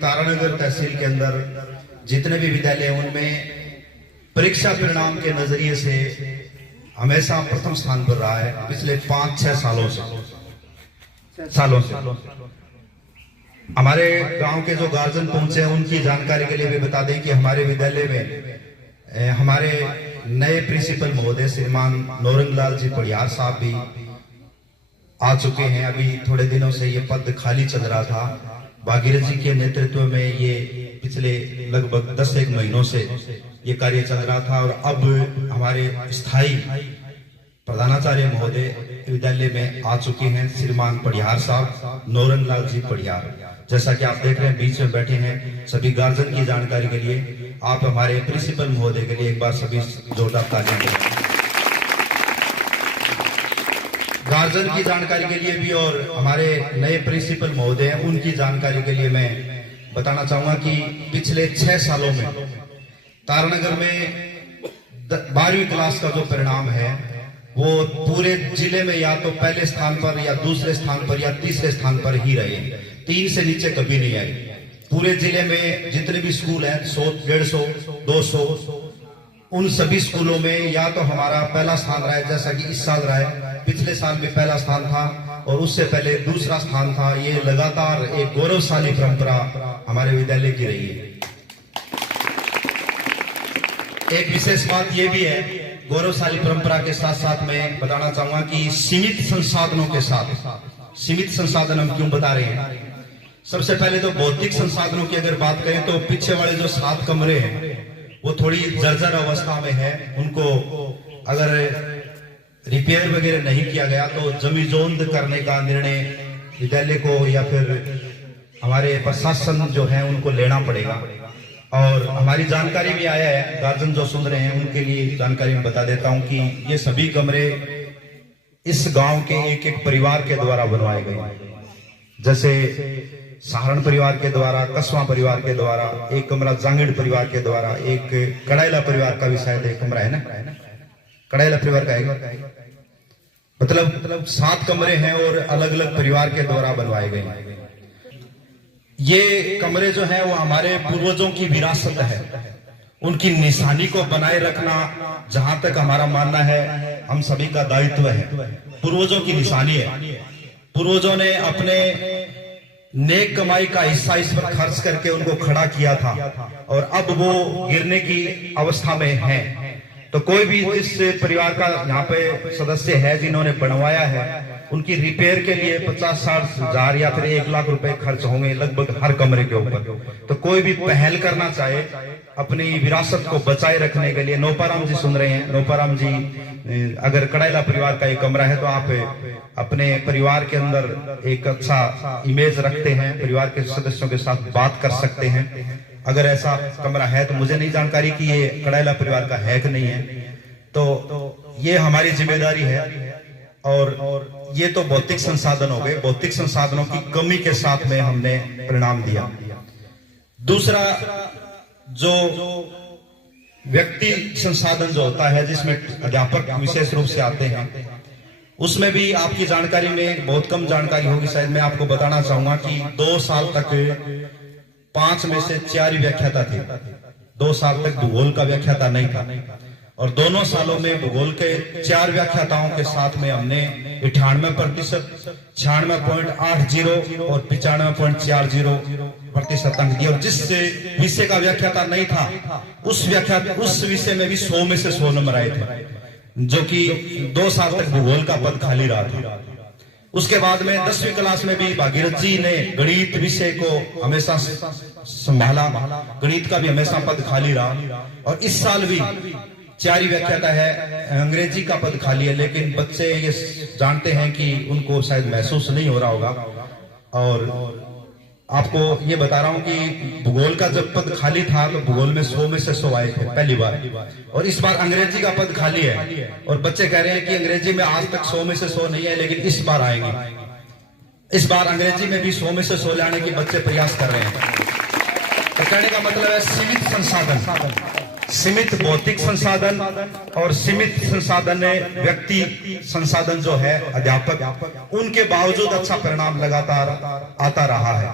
तारानगर तहसील के अंदर जितने भी विद्यालय हैं उनमें परीक्षा परिणाम के नजरिए से हमेशा प्रथम स्थान पर रहा है पिछले 5-6 सालों से। हमारे गांव के जो गार्जियन पहुंचे हैं उनकी जानकारी के लिए भी बता दें कि हमारे विद्यालय में हमारे नए प्रिंसिपल महोदय श्रीमान नौरंगलाल जी पड़ियार साहब भी आ चुके हैं। अभी थोड़े दिनों से ये पद खाली चल रहा था। भागीरथ जी के नेतृत्व में ये पिछले लगभग 10-1 महीनों से ये कार्य चल रहा था और अब हमारे स्थायी प्रधानाचार्य महोदय विद्यालय में आ चुके हैं श्रीमान पड़ियार साहब, नौरंगलाल जी पड़ियार। जैसा कि आप देख रहे हैं बीच में बैठे हैं। सभी गार्जियन की जानकारी के लिए आप हमारे प्रिंसिपल महोदय के लिए एक बार सभी जोरदार तालियां दें। गार्जियन की जानकारी के लिए भी और हमारे नए प्रिंसिपल महोदय हैं उनकी जानकारी के लिए मैं बताना चाहूंगा कि पिछले 6 सालों में तारानगर में 12वीं क्लास का जो परिणाम है वो पूरे जिले में या तो पहले स्थान पर या दूसरे स्थान पर या तीसरे स्थान पर ही रहे। 3 से नीचे कभी नहीं आई। पूरे जिले में जितने भी स्कूल हैं 100, 150, 200 उन सभी स्कूलों में या तो हमारा पहला स्थान रहा है, जैसा कि इस साल रहा है। पिछले साल भी पहला स्थान था और उससे पहले दूसरा स्थान था। ये लगातार एक गौरवशाली परंपरा हमारे विद्यालय की रही है। एक विशेष बात यह भी है, गौरवशाली परंपरा के साथ साथ मैं बताना चाहूंगा कि सीमित संसाधनों के साथ, सीमित संसाधन हम क्यों बता रहे हैं? सबसे पहले तो भौतिक संसाधनों की अगर बात करें तो पीछे वाले जो 7 कमरे हैं वो थोड़ी जर्जर अवस्था में है। उनको अगर रिपेयर वगैरह नहीं किया गया तो जमीजोंद करने का निर्णय विद्यालय को या फिर हमारे प्रशासन जो है उनको लेना पड़ेगा। और हमारी जानकारी भी आया है, गार्जियन जो सुन रहे हैं उनके लिए जानकारी मैं बता देता हूं कि ये सभी कमरे इस गांव के एक परिवार के द्वारा बनवाए गए। जैसे सहारण परिवार के द्वारा, कसवा परिवार के द्वारा, एक कमरा जांगीड़ परिवार के द्वारा, एक कड़ाइला परिवार का भी शायद एक कमरा है ना, कड़ाइला परिवार का है। मतलब 7 कमरे हैं और अलग अलग परिवार के द्वारा बनवाए गए। ये कमरे जो है वो हमारे पूर्वजों की विरासत है, उनकी निशानी को बनाए रखना जहां तक हमारा मानना है हम सभी का दायित्व है। पूर्वजों की निशानी है। पूर्वजों ने अपने नेक कमाई का हिस्सा इस पर खर्च करके उनको खड़ा किया था और अब वो गिरने की अवस्था में है। तो कोई भी जिस परिवार का यहाँ पे सदस्य है जिन्होंने बनवाया है उनकी रिपेयर के लिए 50-60 हजार या फिर 1 लाख रुपए खर्च होंगे लगभग हर कमरे के ऊपर। तो कोई भी पहल करना चाहे अपनी विरासत को बचाए रखने के लिए, नौपाराम जी सुन रहे हैं, नौपाराम जी अगर कड़ाइला परिवार का एक कमरा है तो आप अपने परिवार के अंदर एक अच्छा इमेज रखते हैं, परिवार के सदस्यों के साथ बात कर सकते हैं। अगर ऐसा कमरा है तो मुझे नहीं जानकारी कि ये कड़ाइला परिवार का है कि नहीं है, तो ये हमारी जिम्मेदारी है। और ये तो भौतिक संसाधन हो गए। भौतिक संसाधनों की कमी के साथ में हमने परिणाम दिया। दूसरा जो व्यक्ति संसाधन जो होता है जिसमें अध्यापक विशेष रूप से आते हैं, उसमें भी आपकी जानकारी में बहुत कम जानकारी होगी शायद। मैं आपको बताना चाहूंगा कि 2 साल तक 5 में से 4 ही व्याख्याता थे। 2 साल तक भूगोल का व्याख्याता नहीं था और दोनों सालों में भूगोल के 4 व्याख्याताओं के साथ में हमने 98%, 96.80 और 95.40% अंक दिए। और जिस विषय का व्याख्याता नहीं था उस विषय में भी 100 में से 100 नंबर आए थे, जो कि 2 साल तक भूगोल का पद खाली रहा था। उसके बाद में 10वीं क्लास में भी भागीरथ जी ने गणित विषय को हमेशा संभाला, गणित का भी हमेशा पद खाली रहा। और इस साल भी 4 ही व्याख्याता है, अंग्रेजी का पद खाली है। लेकिन बच्चे ये जानते हैं कि उनको शायद महसूस नहीं हो रहा होगा। और आपको ये बता रहा हूं कि भूगोल का जब पद खाली था तो भूगोल में 100 में से 100 आए थे पहली बार। और इस बार अंग्रेजी का पद खाली है और बच्चे कह रहे हैं कि अंग्रेजी में आज तक 100 में से 100 नहीं है, लेकिन इस बार आएंगे। इस बार अंग्रेजी में भी 100 में से 100 लाने की बच्चे प्रयास कर रहे हैं। तो कहने का मतलब है सीमित संसाधन, सीमित भौतिक संसाधन और सीमित संसाधन व्यक्ति संसाधन जो है अध्यापक, उनके बावजूद अच्छा परिणाम लगातार आता रहा है।